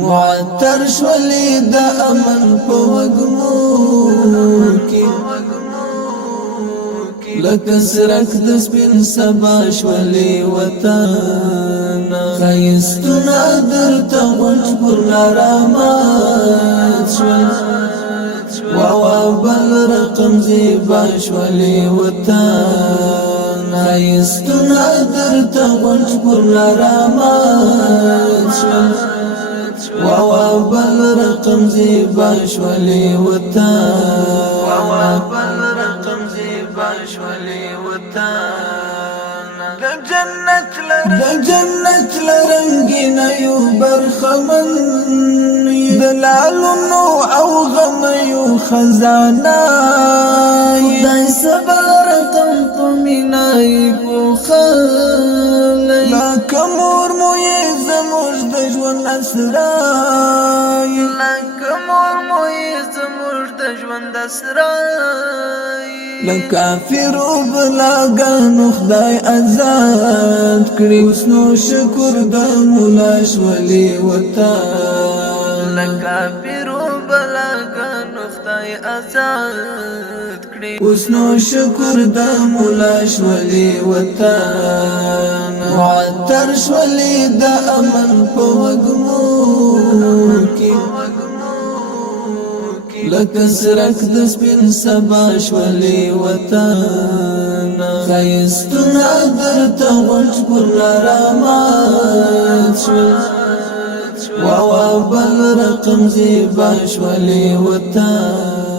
معطر شولې د امن په وږمو کې لکه سرک د سپین سبا شولې وطن ښایستونه درته غونډ پر نارامات شول واوا بل رقم زیبا شولې وطن ښایستونه درته غونډ پر نارامات شول واوا بل رقم زیبا شولې وطن واوا بل رقم زیبا شولې وطن د جنت لرنګین یو برخمن د لالونو او غم یو خزانه خدای صبر رقم په مینای پوخلی لکه مور مو یې زموږ د ژوند اسرای لکه مور مو یې زموږ د ژوند اسرای له کافرو بلاګانو خدای آزاد کړي اوس نو شکر د مولا شولې وطن له کافرو بلاګانو خدای آزاد کړي اوس نو شکر د مولا شولې وطن معطر شولې د امن په وږمو کې لکه سرک د سپین سبا شولې وطن ښایستونه درته غونډ پر نارامات شول واوا بل رقم زیبا شولې وطن